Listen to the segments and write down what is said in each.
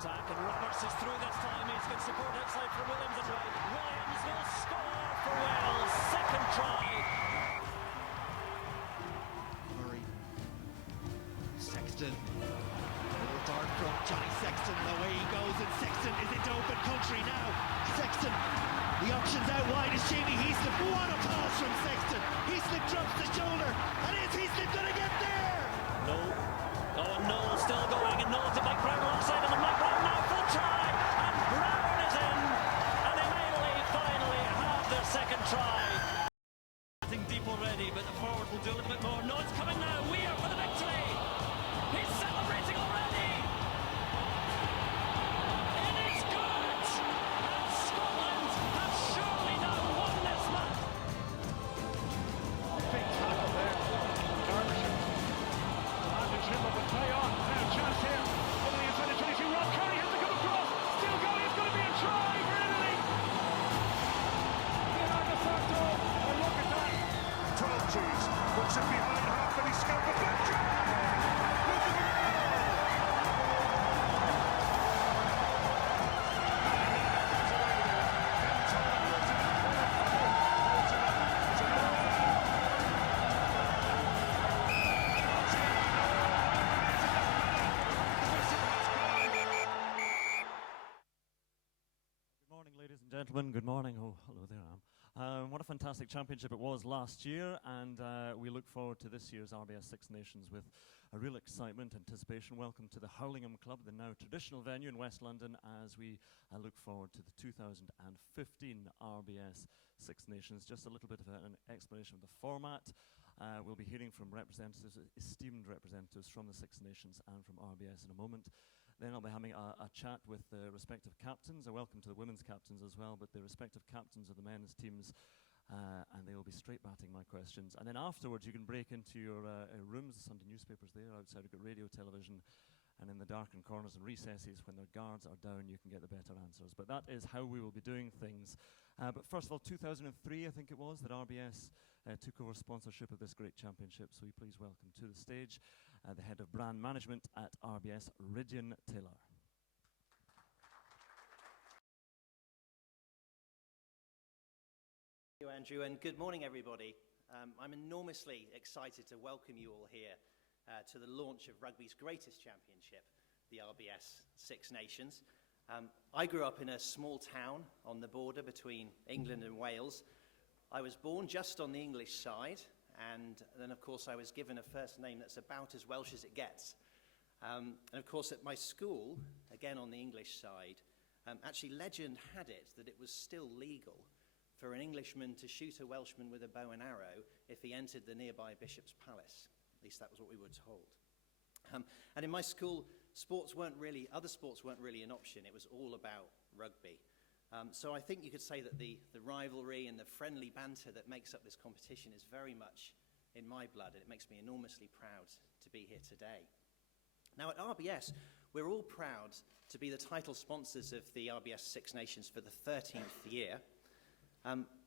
attack, and Roberts is through this time. He's got support outside for Williams as well. Williams will score for Wales. Second try. Murray. Sexton. A little dart from Johnny Sexton. And away he goes, and Sexton is into open country now. Sexton. The options out wide is Jamie Heaslip. What a pass from Sexton. Heaslip drops the shoulder. And is Heaslip going to get there? No. Oh, and Noel still going, and Noel to Mike Brown alongside him, and Mike Brown now full try, and Brown is in, and Emily finally have their second try. I think deep already, but the forward will do a little bit more. No, it's coming now. Weir for the victory. He's celebrating already. It is good, and Scotland have surely now won this match. Big tackle there. Derbyshire. Trimble will play on. Now chance here. Only inside the 22. Rob Kearney has to come across. Still going. It's going to be a try for Italy. Leonardo Santo. And look at that. 12 G's. Puts it behind half and he's scored the back. Gentlemen, good morning. Oh, hello there. What a fantastic championship it was last year, and we look forward to this year's RBS Six Nations with a real excitement, anticipation. Welcome to the Hurlingham Club, the now traditional venue in West London, as we look forward to the 2015 RBS Six Nations. Just a little bit of an explanation of the format. We'll be hearing from representatives, esteemed representatives from the Six Nations and from RBS in a moment. Then I'll be having a chat with the respective captains. A welcome to the women's captains as well, but the respective captains of the men's teams, and they will be straight batting my questions. And then afterwards, you can break into your rooms, the Sunday newspapers there. Outside, we've got radio, television, and in the darkened corners and recesses, when their guards are down, you can get the better answers. But that is how we will be doing things. But first of all, 2003, I think it was, that RBS took over sponsorship of this great championship. So we please welcome to the stage the head of brand management at RBS, Ridian Taylor. Thank you, Andrew, and good morning, everybody. I'm enormously excited to welcome you all here to the launch of rugby's greatest championship, the RBS Six Nations. I grew up in a small town on the border between England and Wales. I was born just on the English side, and then, of course, I was given a first name that's about as Welsh as it gets. And, of course, at my school, again on the English side, actually legend had it that it was still legal for an Englishman to shoot a Welshman with a bow and arrow if he entered the nearby Bishop's Palace. At least that was what we were told. And in my school, other sports weren't really an option. It was all about rugby. So I think you could say that the rivalry and the friendly banter that makes up this competition is very much in my blood, and it makes me enormously proud to be here today. Now at RBS, we're all proud to be the title sponsors of the RBS Six Nations for the 13th year.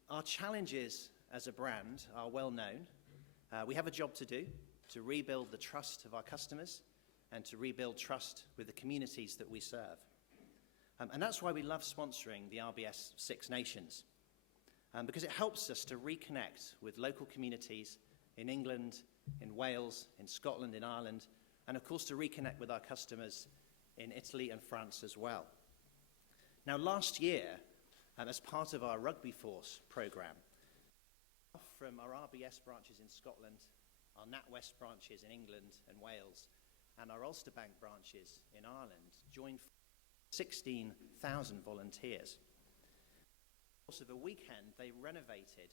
Our challenges as a brand are well known. We have a job to do to rebuild the trust of our customers and to rebuild trust with the communities that we serve. And that's why we love sponsoring the RBS Six Nations, because it helps us to reconnect with local communities in England, in Wales, in Scotland, in Ireland, and of course to reconnect with our customers in Italy and France as well. Now last year, as part of our Rugby Force programme, from our RBS branches in Scotland, our NatWest branches in England and Wales, and our Ulsterbank branches in Ireland, joined 16,000 volunteers. In the course of a weekend, they renovated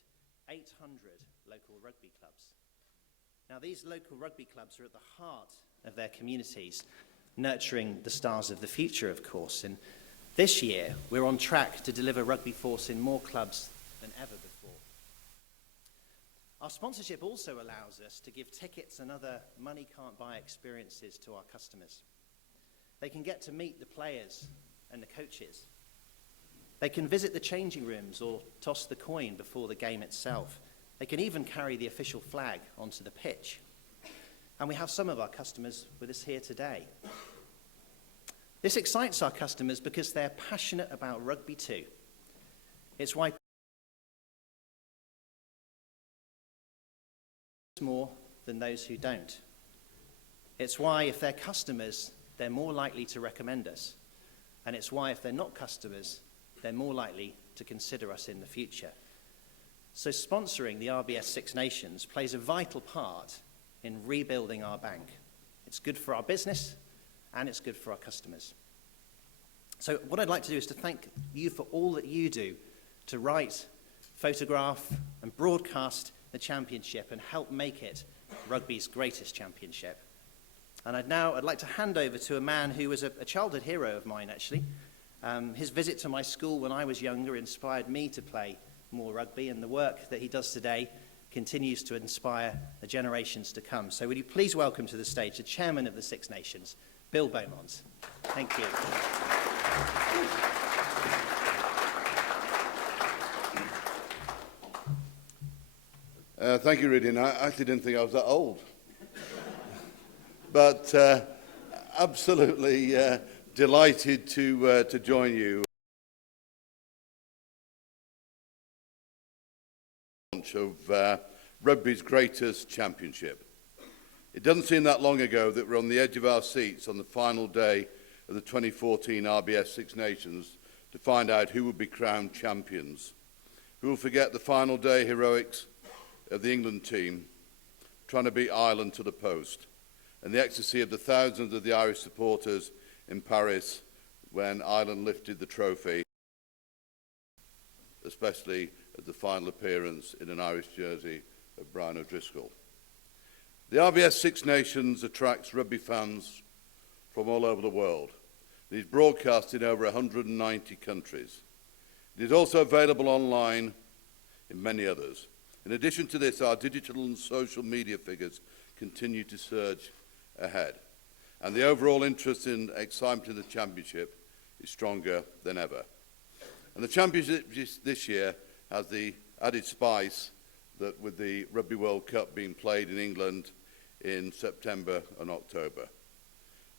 800 local rugby clubs. Now, these local rugby clubs are at the heart of their communities, nurturing the stars of the future, of course. And this year, we're on track to deliver Rugby Force in more clubs than ever before. Our sponsorship also allows us to give tickets and other money-can't-buy experiences to our customers. They can get to meet the players and the coaches. They can visit the changing rooms or toss the coin before the game itself. They can even carry the official flag onto the pitch. And we have some of our customers with us here today. This excites our customers because they're passionate about rugby too. It's why more than those who don't. It's why if they're customers, they're more likely to recommend us. And it's why if they're not customers, they're more likely to consider us in the future. So sponsoring the RBS Six Nations plays a vital part in rebuilding our bank. It's good for our business and it's good for our customers. So what I'd like to do is to thank you for all that you do to write, photograph and broadcast the championship and help make it rugby's greatest championship. And I'd like to hand over to a man who was a childhood hero of mine, actually. His visit to my school when I was younger inspired me to play more rugby, and the work that he does today continues to inspire the generations to come. So would you please welcome to the stage the chairman of the Six Nations, Bill Beaumont. Thank you. Thank you, Ridin. I actually didn't think I was that old. But absolutely delighted to join you. Of rugby's greatest championship. It doesn't seem that long ago that we're on the edge of our seats on the final day of the 2014 RBS Six Nations to find out who would be crowned champions. Who will forget the final day heroics of the England team trying to beat Ireland to the post, and the ecstasy of the thousands of the Irish supporters in Paris when Ireland lifted the trophy, especially at the final appearance in an Irish jersey of Brian O'Driscoll. The RBS Six Nations attracts rugby fans from all over the world. It is broadcast in over 190 countries. It is also available online in many others. In addition to this, our digital and social media figures continue to surge ahead, and the overall interest and excitement in the championship is stronger than ever. And the championship this year has the added spice that with the Rugby World Cup being played in England in September and October.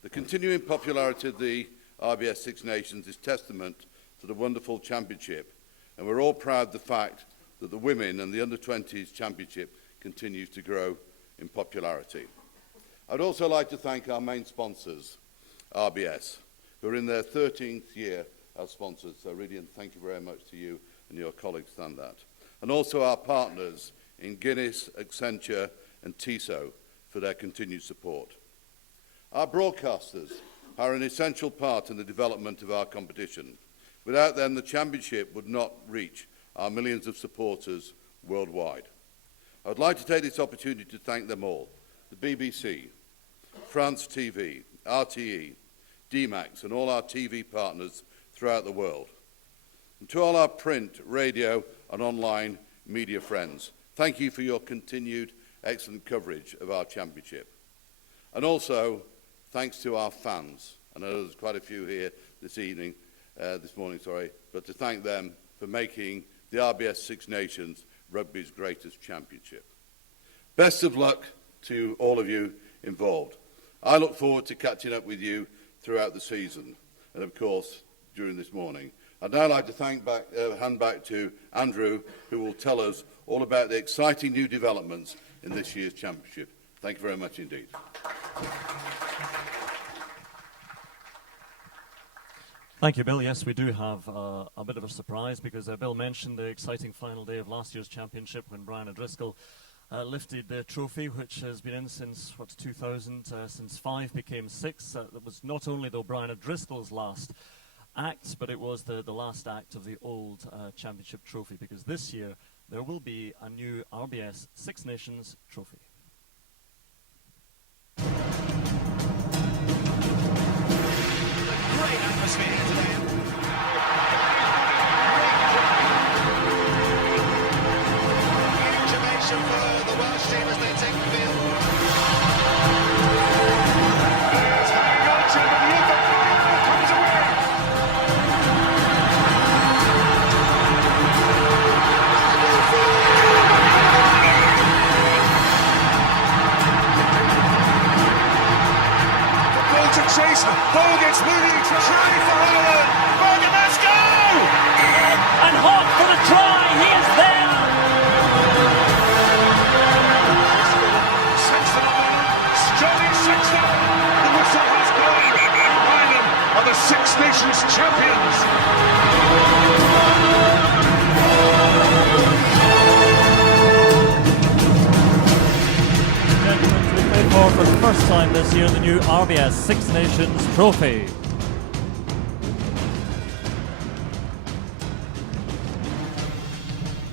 The continuing popularity of the RBS Six Nations is testament to the wonderful championship, and we're all proud of the fact that the women and the under-20s championship continues to grow in popularity. I'd also like to thank our main sponsors, RBS, who are in their 13th year as sponsors. So really, and thank you very much to you and your colleagues on that. And also our partners in Guinness, Accenture and Tissot for their continued support. Our broadcasters are an essential part in the development of our competition. Without them, the championship would not reach our millions of supporters worldwide. I would like to take this opportunity to thank them all, the BBC, France TV, RTE, DMAX and all our TV partners throughout the world. And to all our print, radio and online media friends, thank you for your continued excellent coverage of our championship. And also, thanks to our fans. I know there's quite a few here this morning, but to thank them for making the RBS Six Nations rugby's greatest championship. Best of luck to all of you involved. I look forward to catching up with you throughout the season and, of course, during this morning. I'd now like to hand back to Andrew, who will tell us all about the exciting new developments in this year's championship. Thank you very much indeed. Thank you, Bill. Yes, we do have a bit of a surprise because Bill mentioned the exciting final day of last year's championship when Brian O'Driscoll lifted the trophy, which has been in since, 2000, since 5 became 6. That was not only, though, Brian O'Driscoll's last act, but it was the last act of the old championship trophy, because this year there will be a new RBS Six Nations trophy. Great atmosphere here today. Huge ovation for the Welsh team as they take the field. It's hanging on to the youth of Ireland comes away. The ball to Chase. Ball gets moving. time this year, the new RBS Six Nations Trophy.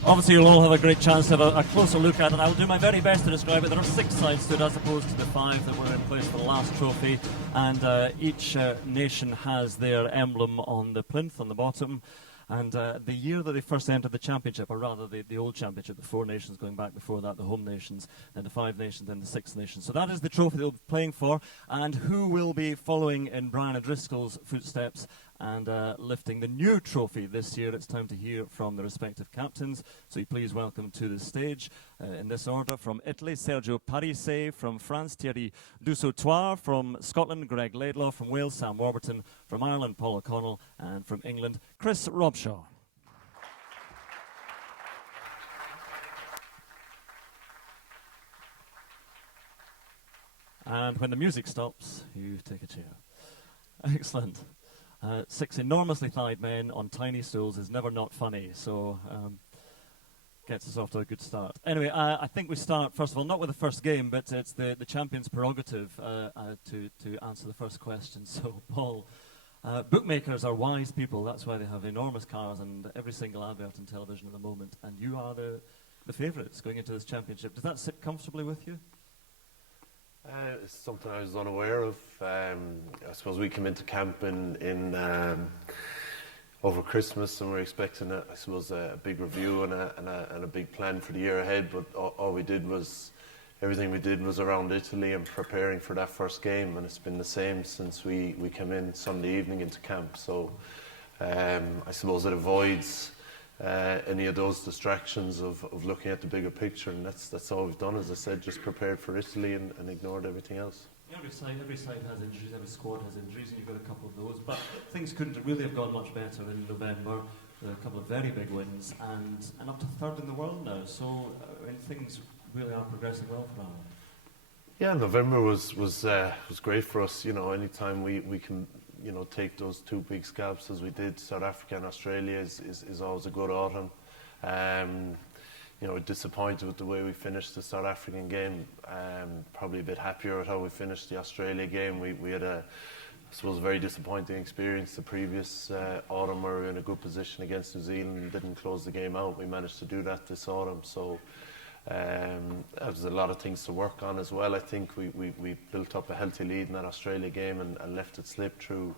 Obviously, you'll all have a great chance to have a closer look at it. I'll do my very best to describe it. There are 6 sides to it as opposed to the 5 that were in place for the last trophy. And each nation has their emblem on the plinth on the bottom. And the year that they first entered the championship, or rather the old championship, the 4 nations going back before that, the home nations, then the 5 nations, then the 6 nations. So that is the trophy they'll be playing for. And who will be following in Brian O'Driscoll's footsteps and lifting the new trophy this year? It's time to hear from the respective captains. So you please welcome to the stage, in this order, from Italy, Sergio Parisse; from France, Thierry Dussautoir; from Scotland, Greg Laidlaw; from Wales, Sam Warburton; from Ireland, Paul O'Connell; and from England, Chris Robshaw. And when the music stops, you take a chair. Excellent. 6 enormously thighed men on tiny stools is never not funny, so gets us off to a good start. Anyway, I think we start, first of all, not with the first game, but it's the champion's prerogative to answer the first question. So, Paul, bookmakers are wise people. That's why they have enormous cars and every single advert on television at the moment. And you are the favourites going into this championship. Does that sit comfortably with you? It's something I was unaware of. I suppose we came into camp in over Christmas, and we're expecting, I suppose, a big review and a big plan for the year ahead. But all we did was, everything we did was around Italy and preparing for that first game, and it's been the same since we came in Sunday evening into camp. So I suppose it avoids any of those distractions of looking at the bigger picture, and that's all we've done. As I said, just prepared for Italy and ignored everything else. Every side has injuries, every squad has injuries, and you've got a couple of those. But things couldn't really have gone much better in November. There are a couple of very big wins, and up to 3rd in the world now. So things really are progressing well for Ireland. Yeah, November was great for us. You know, anytime we can, you know, take those 2 big scalps as we did, South Africa and Australia is always a good autumn. You know, disappointed with the way we finished the South African game. Probably a bit happier with how we finished the Australia game. We had I suppose, a very disappointing experience the previous autumn, where we were in a good position against New Zealand and didn't close the game out. We managed to do that this autumn. So there's a lot of things to work on as well. I think we built up a healthy lead in that Australia game and left it slip through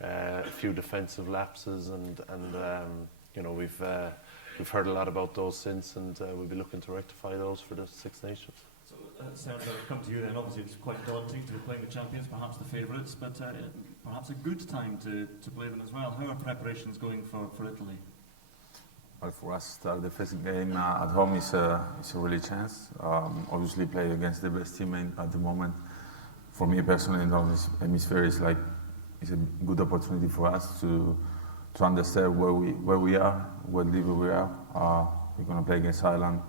a few defensive lapses, and you know, we've heard a lot about those since, and we'll be looking to rectify those for the Six Nations. So Sergio, I'll come to you then. Obviously it's quite daunting to be playing the champions, perhaps the favourites, but perhaps a good time to play them as well. How are preparations going for Italy? Well, for us, the first game at home is a really chance. Obviously, play against the best team at the moment. For me personally, in this hemisphere, it's a good opportunity for us to understand where we are, what level we are. We're going to play against Ireland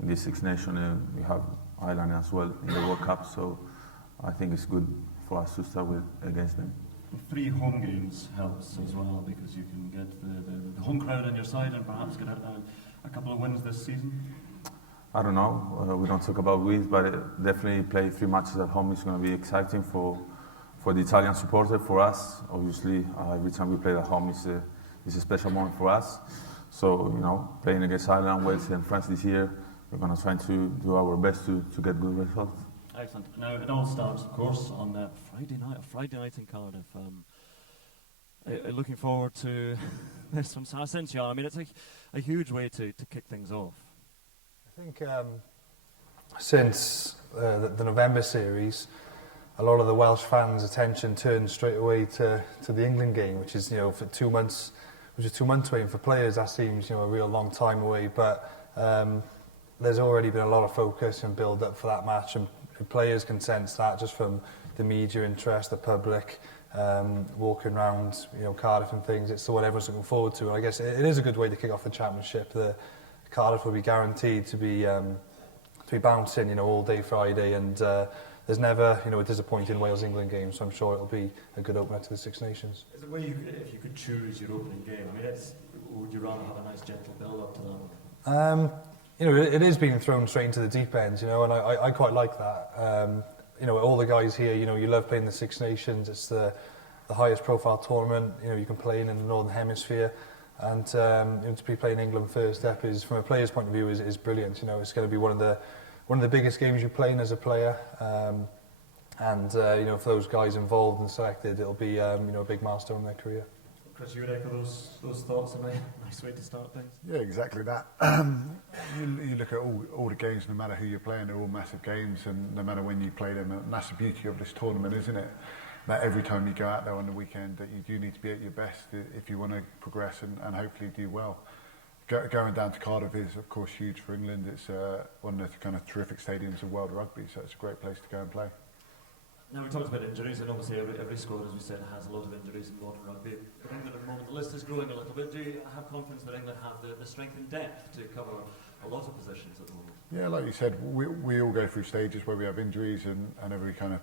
in the Six Nations, and we have Ireland as well in the World Cup. So I think it's good for us to start against them. 3 home games helps as well, because you can get the home crowd on your side and perhaps get a couple of wins this season. I don't know. We don't talk about wins, but definitely play 3 matches at home is going to be exciting for the Italian supporter, for us. Obviously, every time we play at home is a special moment for us. So, you know, playing against Ireland, Wales and France this year, we're going to try to do our best to get good results. Excellent. Now, it all starts, of course, on Friday night in Cardiff. Looking forward to this one. So I sense you are. I mean, it's a huge way to kick things off. I think since the November series, a lot of the Welsh fans' attention turned straight away to the England game, which is, you know, for 2 months, which is 2 months away. And for players, that seems, you know, a real long time away. But there's already been a lot of focus and build up for that match, and players can sense that just from the media interest, the public, walking around, you know, Cardiff and things. It's what everyone's looking forward to. And I guess it is a good way to kick off the championship. The Cardiff will be guaranteed to be bouncing, you know, all day Friday, and there's never, you know, a disappointing Wales-England game, so I'm sure it'll be a good opener to the Six Nations. Is it where if you could choose your opening game? I mean, would you rather have a nice gentle build-up to that one? You know, it is being thrown straight into the deep end, you know, and I quite like that. all the guys here, you love playing the Six Nations. It's the highest profile tournament, you can play in the Northern Hemisphere. And to be playing England first step is, from a player's point of view, is brilliant. It's going to be one of the biggest games you're playing as a player. And for those guys involved and selected, it'll be a big milestone in their career. Chris, you would echo those thoughts? A nice way to start things. Yeah, exactly that. You look at all the games, no matter who you're playing, they're all massive games, and no matter when you play them, and that's the beauty of this tournament, isn't it? That every time you go out there on the weekend, that you do need to be at your best if you want to progress and hopefully do well. Going down to Cardiff is, of course, huge for England. It's one of the kind of terrific stadiums of world rugby, so it's a great place to go and play. Now, we talked about injuries, and obviously every squad, as we said, has a lot of injuries in modern rugby. But England at the moment, the list is growing a little bit. Do you have confidence that England have the strength and depth to cover a lot of positions at the moment? Yeah, like you said, we all go through stages where we have injuries, and every kind of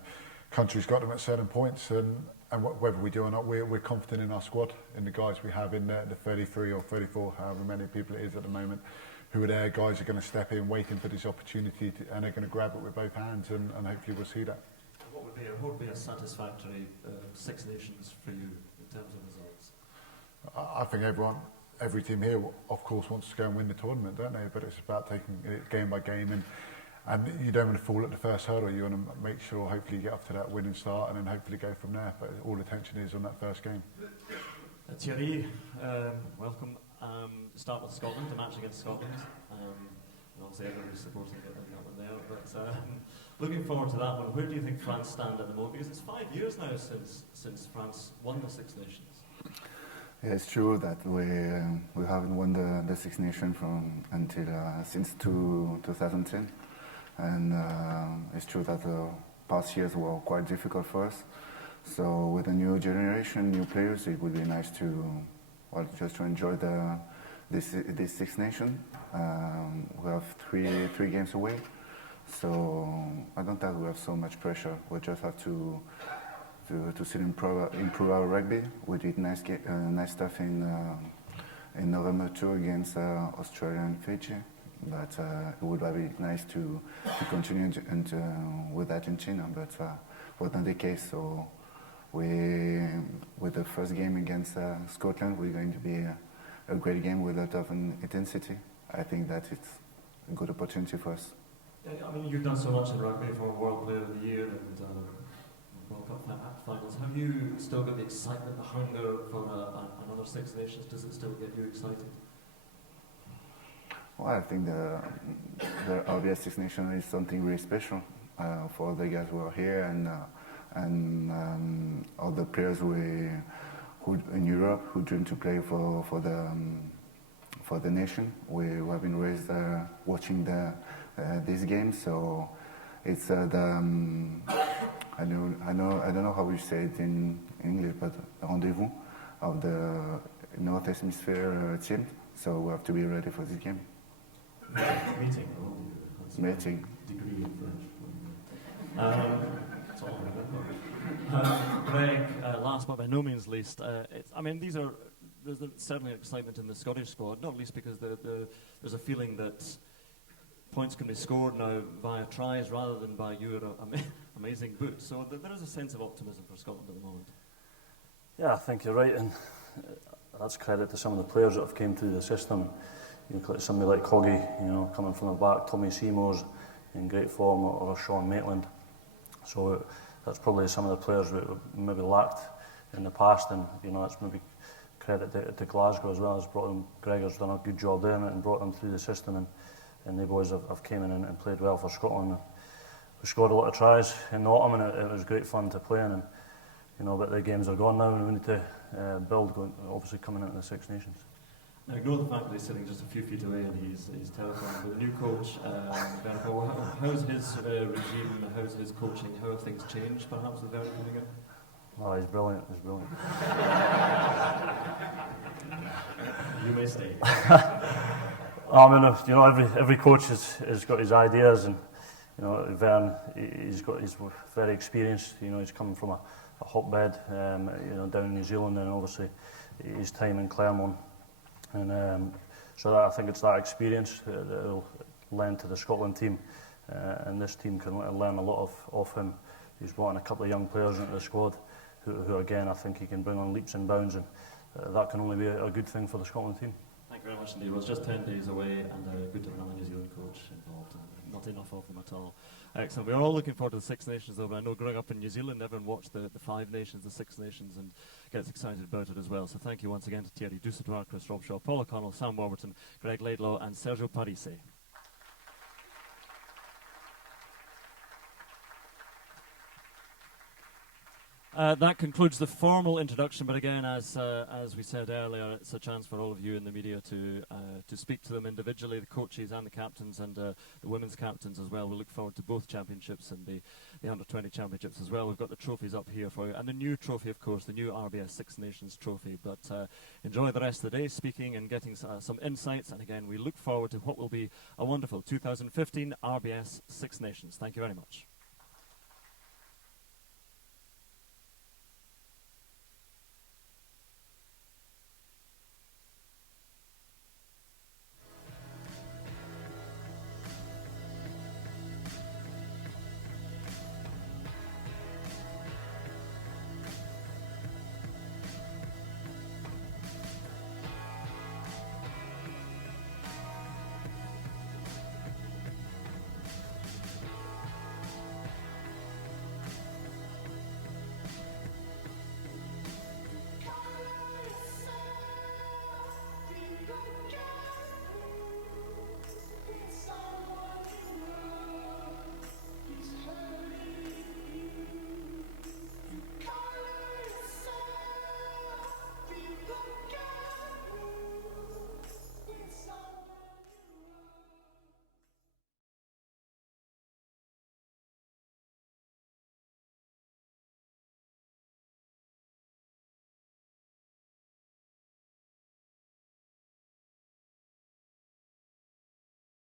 country's got them at certain points, and whether we do or not, we're confident in our squad, in the guys we have in there, the 33 or 34, however many people it is at the moment, who are there. Guys are going to step in, waiting for this opportunity, and they're going to grab it with both hands, and hopefully we'll see that. What would be a satisfactory Six Nations for you in terms of results? I think every team here, of course, wants to go and win the tournament, don't they? But it's about taking it game by game, and you don't want to fall at the first hurdle. You want to make sure, hopefully, you get off to that winning start, and then hopefully go from there. But all attention is on that first game. Thierry, welcome. Start with Scotland, a match against Scotland. And obviously everybody's supporting it in that one there. But looking forward to that one, where do you think France stand at the moment? Because it's 5 years now since France won the Six Nations. Yeah, it's true that we haven't won the Six Nations since 2010, and it's true that the past years were quite difficult for us. So with a new generation, new players, it would be nice to just to enjoy this Six Nations. We have three games away, so I don't think we have so much pressure. We just have to still improve our rugby. We did nice stuff in November 2 against Australia and Fiji, but it would be nice to continue with Argentina, but was not the case. So with the first game against Scotland, we're going to be a great game with a lot of intensity. I think that it's a good opportunity for us. Yeah, I mean, you've done so much in rugby, for World Player of the Year and World Cup finals. Have you still got the excitement, the hunger for another Six Nations? Does it still get you excited? Well, I think the RBS Six Nations is something really special for the guys who are here and all the players who in Europe who dream to play for the nation. We have been raised watching these games, so it's I don't know how we say it in English, but rendezvous of the North Hemisphere team. So we have to be ready for this game. Meeting. Degree in French. That's all I remember. Greg, last but by no means least, there's certainly excitement in the Scottish squad, not least because there's a feeling that points can be scored now via tries rather than by your amazing boots. So there is a sense of optimism for Scotland at the moment. Yeah, I think you're right, and that's credit to some of the players that have came through the system. Somebody like Coggy, coming from the back, Tommy Seymour's in great form, or Sean Maitland. So that's probably some of the players that we maybe lacked in the past, and that's maybe credit to Glasgow as well. Has brought them. Gregor's done a good job doing it and brought them through the system, and the boys have came in and played well for Scotland. We scored a lot of tries in the autumn, and it was great fun to play in. But the games are gone now, and we need to build. Obviously, coming into the Six Nations. Now, ignore the fact that he's sitting just a few feet away and he's terrifying. But the new coach, how's his regime? How's his coaching? How have things changed, perhaps, with Vernon coming in? Oh, he's brilliant. He's brilliant. You may stay. I mean, every coach has got his ideas, and Vern, he's very experienced. He's coming from a hotbed, down in New Zealand, and obviously his time in Claremont, and so I think it's that experience that will lend to the Scotland team, and this team can learn a lot of him. He's brought in a couple of young players into the squad who again, I think he can bring on leaps and bounds, and that can only be a good thing for the Scotland team. Thank you very much indeed. It was just 10 days away, and good to have another New Zealand coach involved. Not enough of them at all. Excellent. We're all looking forward to the Six Nations, though, but I know growing up in New Zealand, everyone watched the Five Nations, the Six Nations, and gets excited about it as well. So thank you once again to Thierry Dusatoir, Chris Robshaw, Paul O'Connell, Sam Warburton, Greg Laidlaw, and Sergio Parisse. That concludes the formal introduction, but again, as we said earlier, it's a chance for all of you in the media to speak to them individually, the coaches and the captains, and the women's captains as well. We look forward to both championships and the Under-20 championships as well. We've got the trophies up here for you, and the new trophy, of course, the new RBS Six Nations trophy. But enjoy the rest of the day speaking and getting some insights, and again, we look forward to what will be a wonderful 2015 RBS Six Nations. Thank you very much.